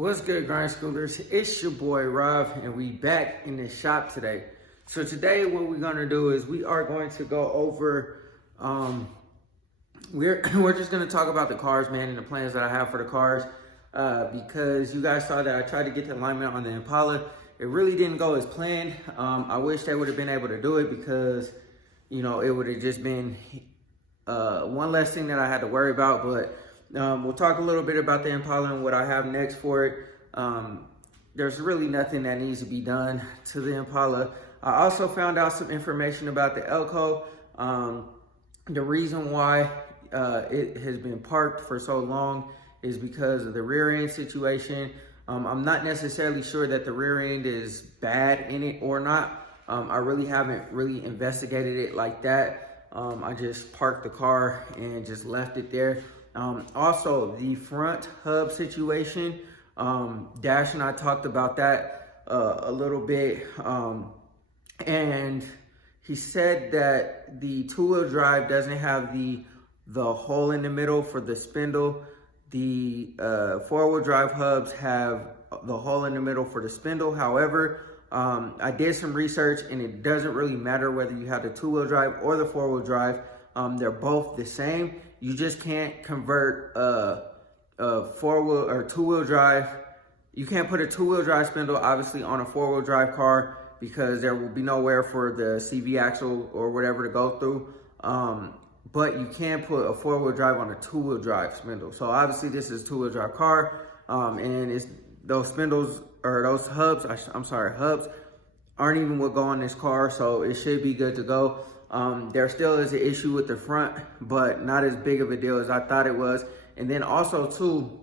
What's good, grind schoolers? It's your boy Rob, and we back in the shop today. So today, what we're gonna do is we are going to go over. We're just gonna talk about the cars, man, and the plans that I have for the cars. Because you guys saw that I tried to get the alignment on the Impala. It really didn't go as planned. I wish they would have been able to do it because, you know, it would have just been one less thing that I had to worry about. But we'll talk a little bit about the Impala and what I have next for it. There's really nothing that needs to be done to the Impala. I also found out some information about the Elko. The reason why it has been parked for so long is because of the rear end situation. I'm not necessarily sure that the rear end is bad in it or not. I really haven't really investigated it like that. I just parked the car and just left it there. Also, the front hub situation, Dash and I talked about that a little bit, and he said that the two-wheel drive doesn't have the hole in the middle for the spindle. The four-wheel drive hubs have the hole in the middle for the spindle. However, I did some research, and it doesn't really matter whether you have the two-wheel drive or the four-wheel drive. They're both the same. You just can't convert a four-wheel or two-wheel drive. You can't put a two-wheel drive spindle, obviously, on a four-wheel drive car because there will be nowhere for the CV axle or whatever to go through. But you can put a four-wheel drive on a two-wheel drive spindle. So obviously this is a two-wheel drive car, and it's those spindles or those hubs, hubs aren't even what go on this car, so it should be good to go. There still is an issue with the front, but not as big of a deal as I thought it was. And then also too,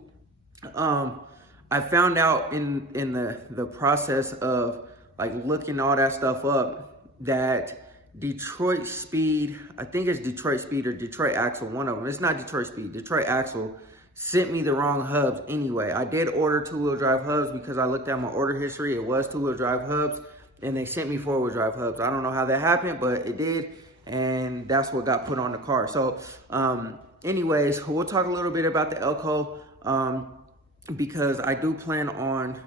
I found out in the process of like looking all that stuff up that Detroit Speed, I think it's Detroit Speed or Detroit Axle, one of them. It's not Detroit Speed, Detroit Axle sent me the wrong hubs anyway. I did order two-wheel drive hubs because I looked at my order history. It was two-wheel drive hubs, and they sent me four-wheel drive hubs. I don't know how that happened, but it did, and that's what got put on the car. So anyways, we'll talk a little bit about the Elko, because I do plan on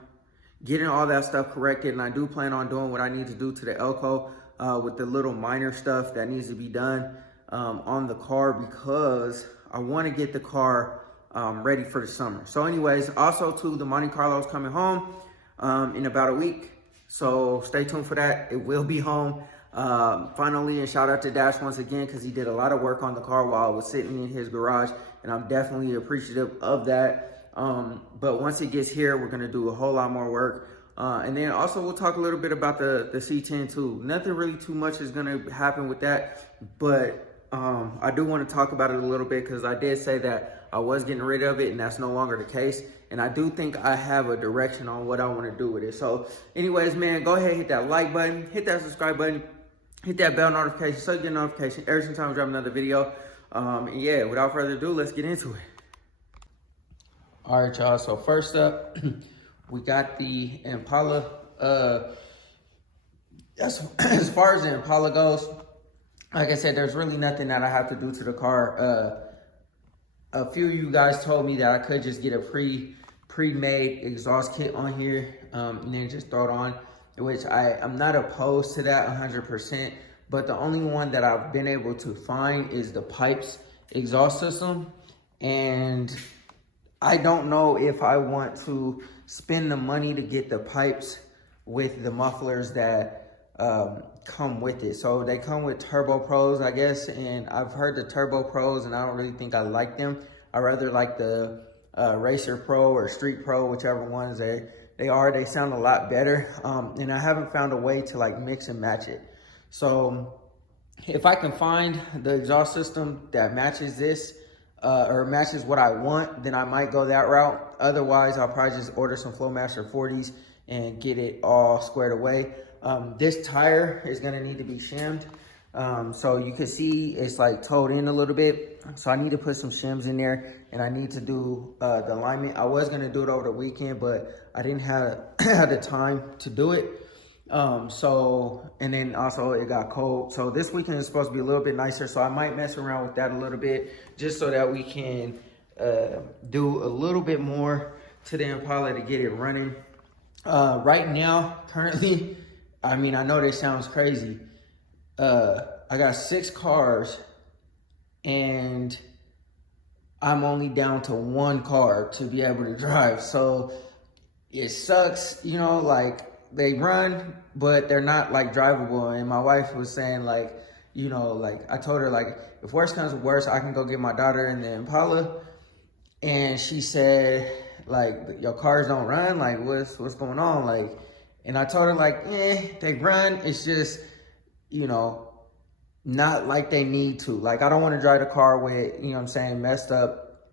getting all that stuff corrected, and I do plan on doing what I need to do to the Elko with the little minor stuff that needs to be done on the car, because I want to get the car ready for the summer. So anyways, also too, the Monte Carlo is coming home in about a week. So stay tuned for that. It will be home finally, and shout out to Dash once again because he did a lot of work on the car while I was sitting in his garage, and I'm definitely appreciative of that. But once it gets here, we're gonna do a whole lot more work. And then also we'll talk a little bit about the C10 too. Nothing really too much is gonna happen with that, but I do want to talk about it a little bit because I did say that I was getting rid of it, and that's no longer the case. And I do think I have a direction on what I want to do with it. So anyways, man, go ahead, hit that like button, hit that subscribe button, hit that bell notification so you get a notification every single time I drop another video. And yeah, without further ado, let's get into it. All right, y'all. So first up, we got the Impala. As far as the Impala goes, like I said, there's really nothing that I have to do to the car. A few of you guys told me that I could just get a pre-made exhaust kit on here and then just throw it on, which I'm not opposed to that 100%. But the only one that I've been able to find is the Pipes exhaust system. And I don't know if I want to spend the money to get the pipes with the mufflers that come with it. So they come with Turbo Pros, I guess, and I've heard the Turbo Pros and I don't really think I like them. I rather like the Racer Pro or Street Pro, whichever ones they are. They sound a lot better, and I haven't found a way to like mix and match it. So if I can find the exhaust system that matches this or matches what I want, then I might go that route. Otherwise, I'll probably just order some Flowmaster 40s and get it all squared away. This tire is gonna need to be shimmed. So you can see it's like towed in a little bit. So I need to put some shims in there, and I need to do the alignment. I was gonna do it over the weekend, but I didn't have the time to do it. And then also it got cold. So this weekend is supposed to be a little bit nicer. So I might mess around with that a little bit just so that we can do a little bit more to the Impala to get it running. Right now, currently, I mean, I know this sounds crazy. I got 6 cars and I'm only down to 1 car to be able to drive. So it sucks, you know, like they run, but they're not like drivable. And my wife was saying like, you know, like I told her like, if worse comes to worse, I can go get my daughter in the Impala. And she said like, your cars don't run, like what's going on? Like, and I told her like, they run. It's just, you know, not like they need to. Like, I don't want to drive the car with, you know what I'm saying, messed up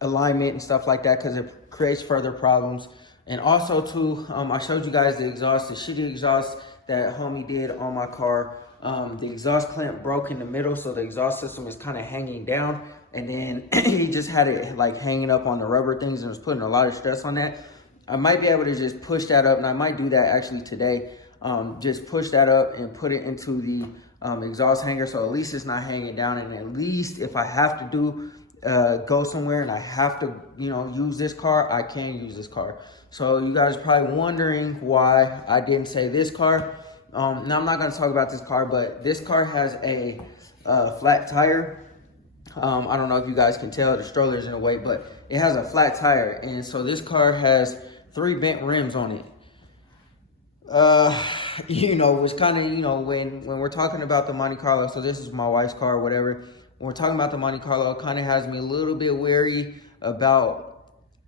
alignment and stuff like that, because it creates further problems. And also too, I showed you guys the exhaust, the shitty exhaust that homie did on my car. The exhaust clamp broke in the middle, so the exhaust system is kind of hanging down. And then he just had it like hanging up on the rubber things and was putting a lot of stress on that. I might be able to just push that up, and I might do that actually today. Just push that up and put it into the exhaust hanger, so at least it's not hanging down. And at least if I have to go somewhere and I have to, you know, use this car, I can use this car. So you guys are probably wondering why I didn't say this car. Now I'm not going to talk about this car, but this car has a flat tire. I don't know if you guys can tell, the stroller's in the way, but it has a flat tire. And so this car has 3 bent rims on it. You know, it's kind of, you know, when we're talking about the Monte Carlo, so this is my wife's car or whatever, when we're talking about the Monte Carlo, it kind of has me a little bit wary about,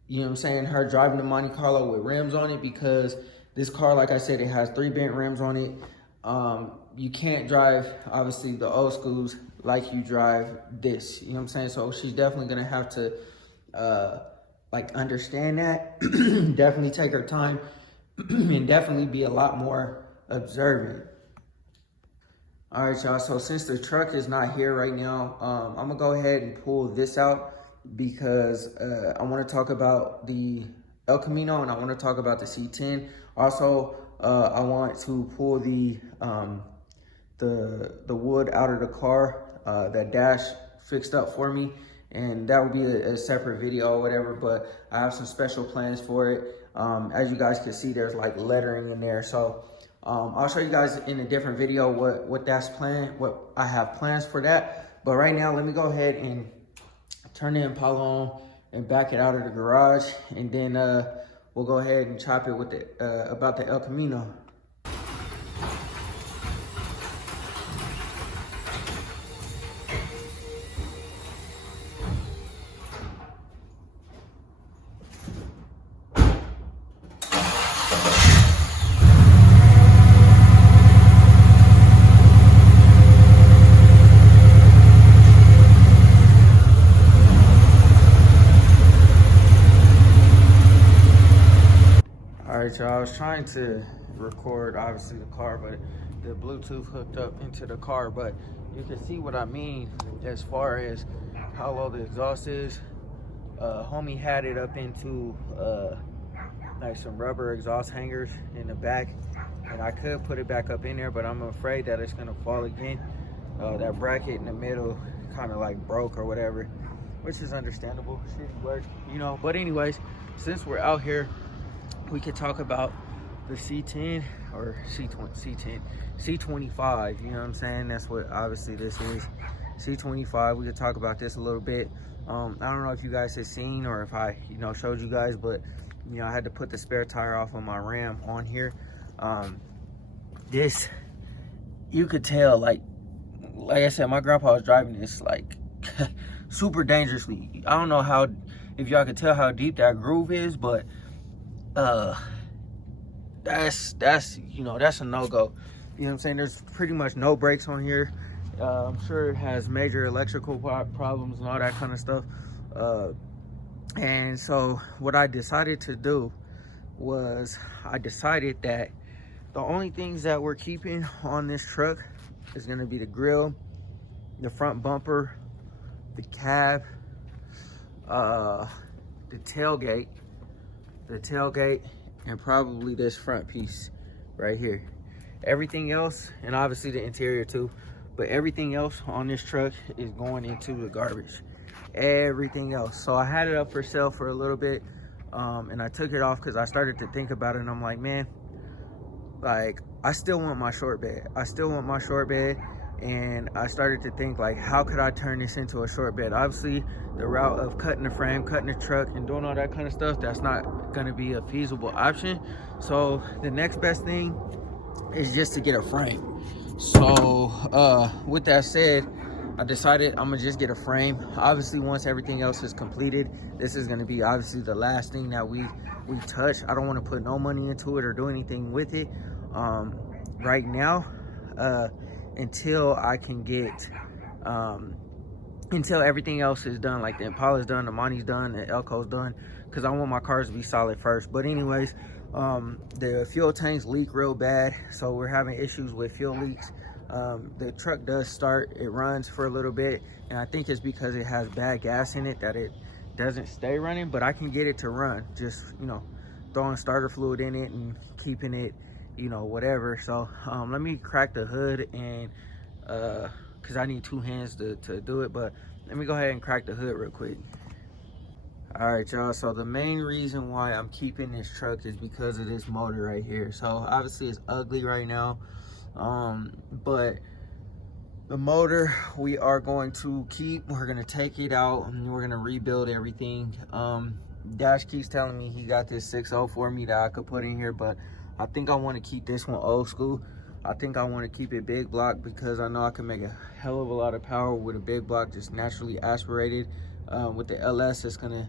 you know what I'm saying, her driving the Monte Carlo with rims on it, because this car, like I said, it has 3 bent rims on it. You can't drive, obviously, the old schools like you drive this, you know what I'm saying? So she's definitely going to have to, like, understand that, definitely take her time, and definitely be a lot more observant. All right, y'all, so since the truck is not here right now, I'm gonna go ahead and pull this out, because I want to talk about the El Camino and I want to talk about the C10. Also, I want to pull the wood out of the car, that dash fixed up for me, and that would be a separate video or whatever, but I have some special plans for it. As you guys can see, there's like lettering in there. So I'll show you guys in a different video what that's planned, what I have plans for that. But right now, let me go ahead and turn the Impala on and back it out of the garage, and then we'll go ahead and chop it with the about the El Camino. Alright, y'all, I was trying to record obviously the car, but the Bluetooth hooked up into the car, but you can see what I mean as far as how low the exhaust is. Homie had it up into like some rubber exhaust hangers in the back, and I could put it back up in there, but I'm afraid that it's gonna fall again. That bracket in the middle kind of like broke or whatever, which is understandable. Shitty work, you know. But anyways, since we're out here, we could talk about the C10 or C10, C25, you know what I'm saying? That's what obviously this is, C25. We could talk about this a little bit. I don't know if you guys have seen or if I, you know, showed you guys, but, you know, I had to put the spare tire off of my Ram on here. This, you could tell, like I said, my grandpa was driving this like super dangerously. I don't know how, if y'all could tell how deep that groove is, but that's you know, that's a no-go. You know what I'm saying? There's pretty much no brakes on here. I'm sure it has major electrical problems and all that kind of stuff. And so what I decided to do was I decided that the only things that we're keeping on this truck is going to be the grill, the front bumper, the cab, the tailgate, and probably this front piece right here. Everything else, and obviously the interior too, but everything else on this truck is going into the garbage. everything else. So I had it up for sale for a little bit, and I took it off because I started to think about it, and I'm like, man, like, I still want my short bed. I still want my short bed. And I started to think, like, how could I turn this into a short bed? Obviously, the route of cutting the frame, cutting the truck, and doing all that kind of stuff, that's not gonna be a feasible option. So the next best thing is just to get a frame. So with that said, I decided I'm gonna just get a frame. Obviously, once everything else is completed, this is gonna be obviously the last thing that we touch. I don't want to put no money into it or do anything with it right now, until I can get until everything else is done, like the Impala's done, the Monte's done, the Elco's done, because I want my cars to be solid first. But anyways, the fuel tanks leak real bad, so we're having issues with fuel leaks. The truck does start, it runs for a little bit, and I think it's because it has bad gas in it that it doesn't stay running, but I can get it to run, just, you know, throwing starter fluid in it and keeping it, you know, whatever. So let me crack the hood, and because I need two hands to do it, but let me go ahead and crack the hood real quick. All right, y'all, so the main reason why I'm keeping this truck is because of this motor right here. So obviously it's ugly right now, but the motor we are going to keep. We're gonna take it out and we're gonna rebuild everything. Dash keeps telling me he got this 6.0 for me that I could put in here, but I think I want to keep this one old school. I think I want to keep it big block because I know I can make a hell of a lot of power with a big block, just naturally aspirated. With the LS, it's gonna,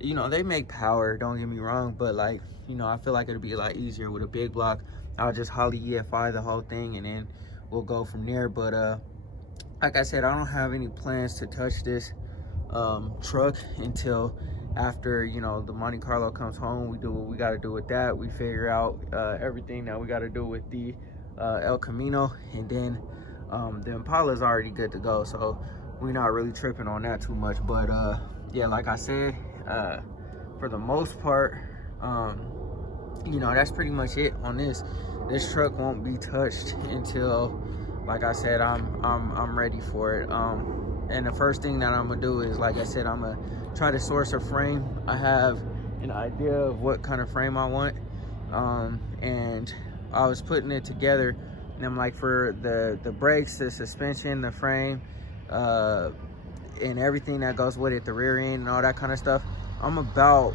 you know, they make power, don't get me wrong, but like, you know, I feel like it'll be a lot easier with a big block. I'll just Holly EFI the whole thing and then we'll go from there. But like I said, I don't have any plans to touch this truck until after, you know, the Monte Carlo comes home. We do what we got to do with that. We figure out everything that we got to do with the El Camino, and then the Impala is already good to go, so we're not really tripping on that too much. But yeah, like I said, for the most part, you know, that's pretty much it on this. This truck won't be touched until, like I said, I'm ready for it. And the first thing that I'm gonna do is, like I said, I'm gonna try to source a frame. I have an idea of what kind of frame I want, and I was putting it together, and I'm like, for the brakes, the suspension, the frame, and everything that goes with it, the rear end and all that kind of stuff, I'm about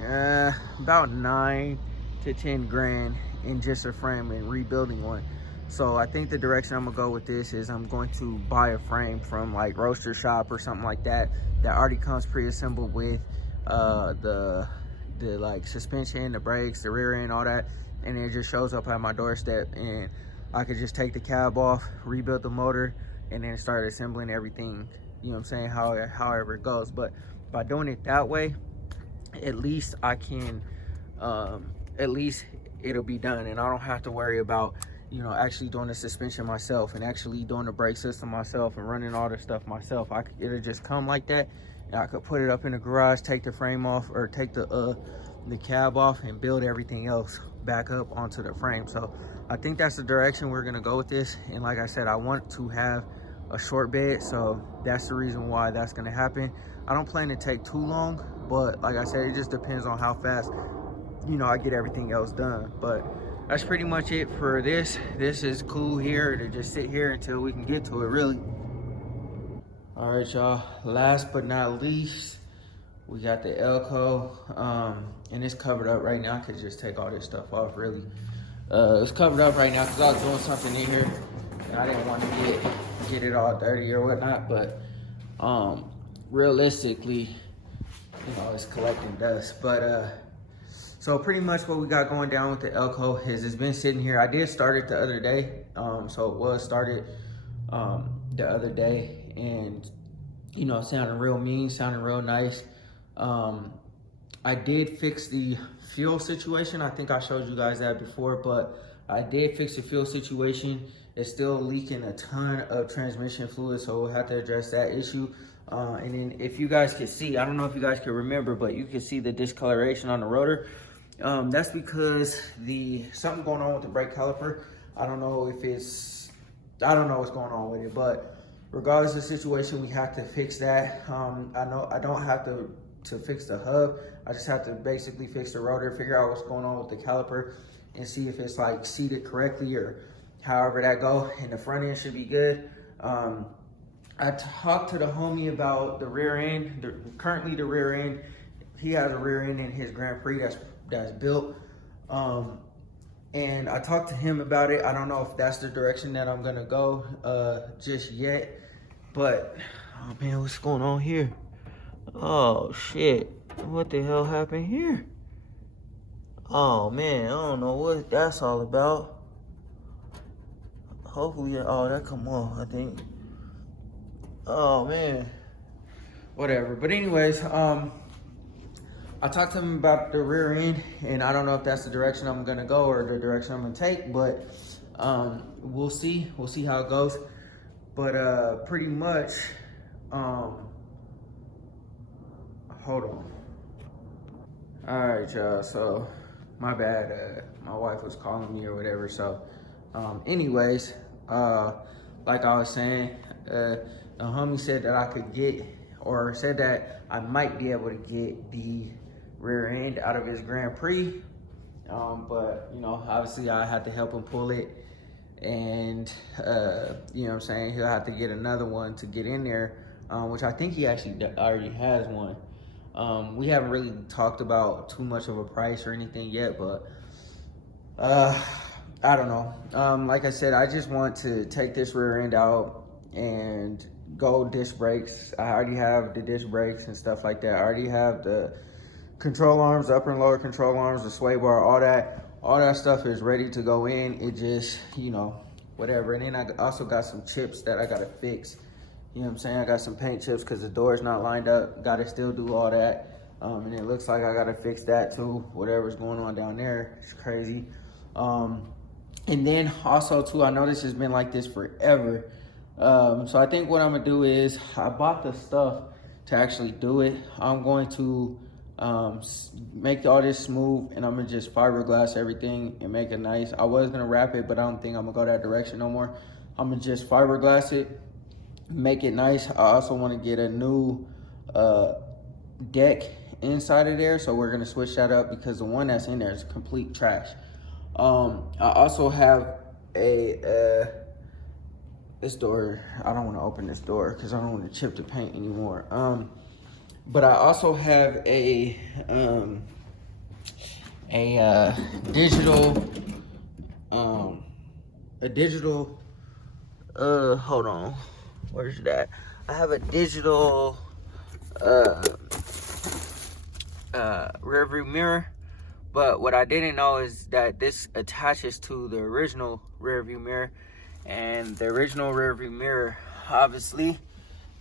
9 to 10 grand in just a frame and rebuilding one. So I think the direction I'm gonna go with this is I'm going to buy a frame from like Roaster Shop or something like that already comes pre-assembled with the like suspension, the brakes, the rear end, all that, and it just shows up at my doorstep, and I could just take the cab off, rebuild the motor, and then start assembling everything, you know what I'm saying, however it goes. But by doing it that way, at least I can, at least it'll be done, and I don't have to worry about, you know, actually doing the suspension myself and actually doing the brake system myself and running all the stuff myself. It'll just come like that, and I could put it up in the garage, take the frame off, or take the cab off, and build everything else back up onto the frame. So I think that's the direction we're gonna go with this. And like I said, I want to have a short bed, so that's the reason why that's gonna happen. I don't plan to take too long, but like I said, it just depends on how fast, you know, I get everything else done. But that's pretty much it for this. This is cool here to just sit here until we can get to it, really. All right, y'all, last but not least, we got the Elco, and it's covered up right now. I could just take all this stuff off, really. It's covered up right now because I was doing something in here and I didn't want to get it all dirty or whatnot. But realistically, you know, it's collecting dust. But so pretty much what we got going down with the Elco is it's been sitting here. I did start it the other day, so it was started the other day, and you know, sounding real mean, sounding real nice. I did fix the fuel situation. I think I showed you guys that before, but I did fix the fuel situation. It's still leaking a ton of transmission fluid, so we'll have to address that issue. And then if you guys can see, I don't know if you guys can remember, but you can see the discoloration on the rotor. That's because something going on with the brake caliper. I don't know what's going on with it, but regardless of the situation, we have to fix that. I know I don't have to fix the hub. I just have to basically fix the rotor, figure out what's going on with the caliper, and see if it's like seated correctly or however that go. And the front end should be good. I talked to the homie about the rear end. Currently the rear end, he has a rear end in his Grand Prix that's built. And I talked to him about it. I don't know if that's the direction that I'm gonna go just yet. But, oh man, what's going on here? Oh shit, what the hell happened here? Oh man, I don't know what that's all about. Hopefully, oh, that come off, I think. Oh man, whatever. But anyways, I talked to him about the rear end, and I don't know if that's the direction I'm gonna go or the direction I'm gonna take, but we'll see. We'll see how it goes. But pretty much, hold on. All right, y'all. So my bad. My wife was calling me or whatever. So, anyways, like I was saying, the homie said that I could get, or said that I might be able to get the rear end out of his Grand Prix. But you know, obviously I had to help him pull it, and you know what I'm saying, he'll have to get another one to get in there, which I think he actually already has one. We haven't really talked about too much of a price or anything yet, but I don't know. Like I said, I just want to take this rear end out and go disc brakes. I already have the disc brakes and stuff like that. I already have the control arms, upper and lower control arms, the sway bar, all that stuff is ready to go in. It just, you know, whatever. And then I also got some chips that I gotta fix. You know what I'm saying? I got some paint chips because the door's not lined up. Gotta still do all that. And it looks like I gotta fix that too. Whatever's going on down there, it's crazy. And then also too, I know this has been like this forever. So I think what I'm gonna do is, I bought the stuff to actually do it. I'm going to make all this smooth, and I'm gonna just fiberglass everything and make it nice. I was gonna wrap it, but I don't think I'm gonna go that direction no more. I'm gonna just fiberglass it, make it nice. I also want to get a new deck inside of there, so we're gonna switch that up because the one that's in there is complete trash. I also have a this door, I don't want to open this door because I don't want to chip the paint anymore. But I also have a digital hold on, where's that? I have a digital rear view mirror, but what I didn't know is that this attaches to the original rear view mirror, and the original rear view mirror obviously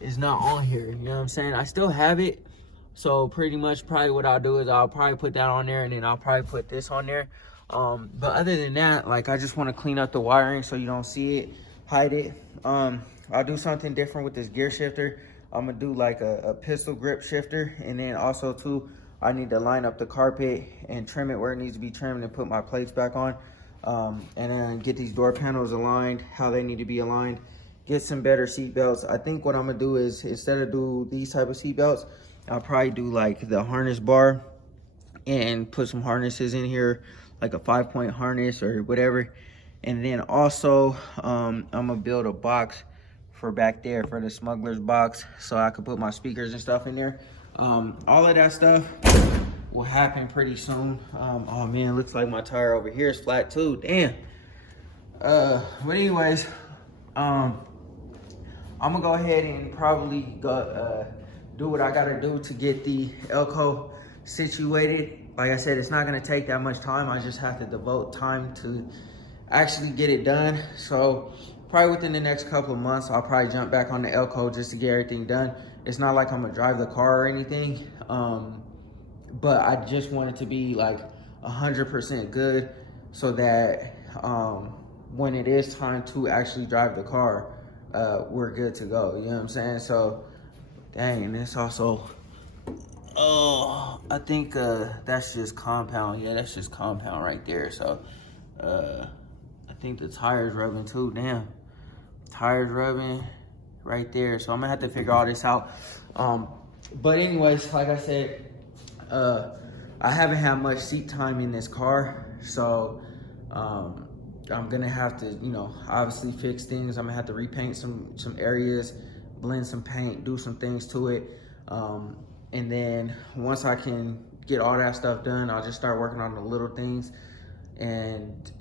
is not on here. You know what I'm saying? I still have it, so pretty much probably what I'll do is I'll probably put that on there, and then I'll probably put this on there. But other than that, like, I just want to clean up the wiring so you don't see it, hide it. I'll do something different with this gear shifter. I'm gonna do like a pistol grip shifter, and then also too, I need to line up the carpet and trim it where it needs to be trimmed and put my plates back on. And then get these door panels aligned how they need to be aligned, get some better seat belts. I think what I'm gonna do is, instead of do these type of seat belts, I'll probably do like the harness bar and put some harnesses in here, like a 5-point harness or whatever. And then also I'm gonna build a box for back there for the smuggler's box, so I could put my speakers and stuff in there. All of that stuff will happen pretty soon. Oh man, looks like my tire over here is flat too, damn. But anyways, I'm gonna go ahead and probably go do what I gotta do to get the Elko situated. Like I said, it's not gonna take that much time. I just have to devote time to actually get it done. So probably within the next couple of months, I'll probably jump back on the Elko just to get everything done. It's not like I'm gonna drive the car or anything, but I just want it to be like 100% good, so that when it is time to actually drive the car, we're good to go. You know what I'm saying? So, dang, this also, oh, I think that's just compound. Yeah, that's just compound right there. So, I think the tire's rubbing too. Damn, tire's rubbing. right there. So I'm gonna have to figure all this out. But anyways, like I said, I haven't had much seat time in this car, so I'm gonna have to, you know, obviously fix things. I'm gonna have to repaint some areas, blend some paint, do some things to it. And then once I can get all that stuff done, I'll just start working on the little things, and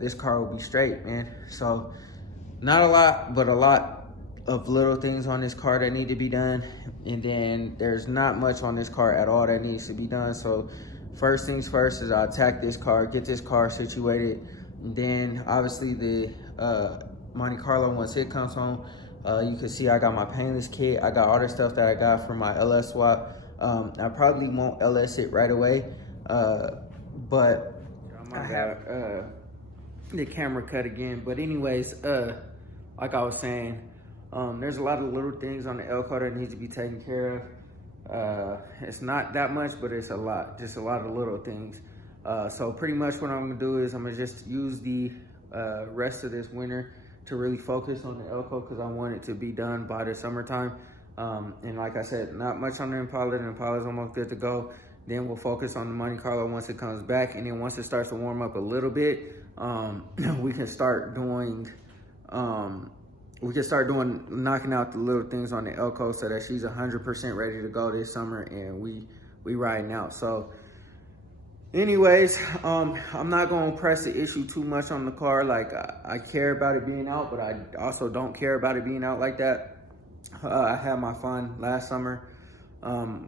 this car will be straight, man. So not a lot, but a lot of little things on this car that need to be done. And then there's not much on this car at all that needs to be done. So first things first is I'll attack this car, get this car situated. And then obviously the Monte Carlo, once it comes home, you can see I got my paintless kit. I got all the stuff that I got from my LS swap. I probably won't LS it right away, but I have the camera cut again. But anyways, like I was saying, there's a lot of little things on the L car that need to be taken care of. It's not that much, but it's a lot, just a lot of little things. So pretty much what I'm gonna do is I'm gonna just use the rest of this winter to really focus on the Elko, because I want it to be done by the summertime. And like I said, not much on the Impala. The Impala's almost good to go. Then we'll focus on the Monte Carlo once it comes back. And then once it starts to warm up a little bit, we can start doing, knocking out the little things on the Elko so that she's 100% ready to go this summer, and we riding out. So anyways, I'm not gonna press the issue too much on the car. Like I care about it being out, but I also don't care about it being out like that. I had my fun last summer,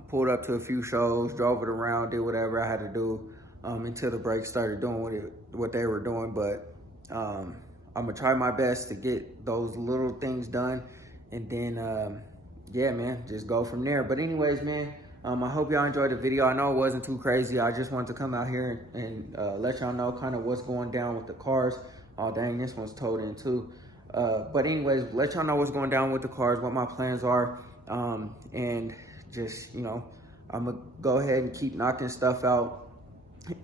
pulled up to a few shows, drove it around, did whatever I had to do until the brakes started doing what they were doing. But I'm gonna try my best to get those little things done, and then yeah, man, just go from there. But anyways, man, I hope y'all enjoyed the video. I know it wasn't too crazy. I just wanted to come out here and let y'all know kind of what's going down with the cars. Oh dang, this one's towed in too. But anyways, let y'all know what's going down with the cars, what my plans are, and just, you know, I'm gonna go ahead and keep knocking stuff out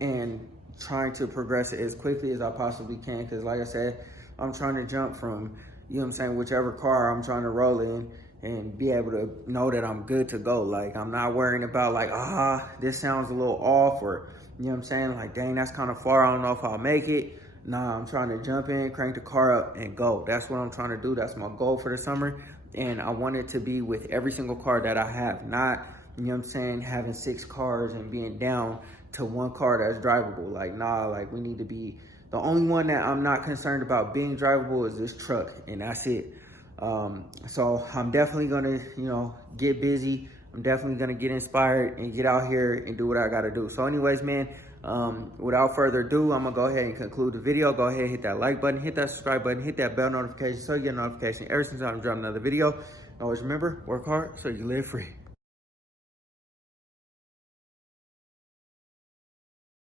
and trying to progress it as quickly as I possibly can. Because like I said, I'm trying to jump from, you know what I'm saying, whichever car I'm trying to roll in, and be able to know that I'm good to go. Like, I'm not worrying about like, this sounds a little off, or, you know what I'm saying, like, dang, that's kind of far, I don't know if I'll make it. Nah, I'm trying to jump in, crank the car up, and go. That's what I'm trying to do. That's my goal for the summer. And I want it to be with every single car that I have, not, you know what I'm saying, having 6 cars and being down to 1 car that's drivable. Like, nah, like, we need to be, the only one that I'm not concerned about being drivable is this truck, and that's it. So I'm definitely gonna, you know, get busy. I'm definitely gonna get inspired and get out here and do what I gotta do. So anyways, man, without further ado, I'm gonna go ahead and conclude the video. Go ahead and hit that like button, hit that subscribe button, hit that bell notification so you get a notification every single time I drop another video. And always remember, work hard so you live free.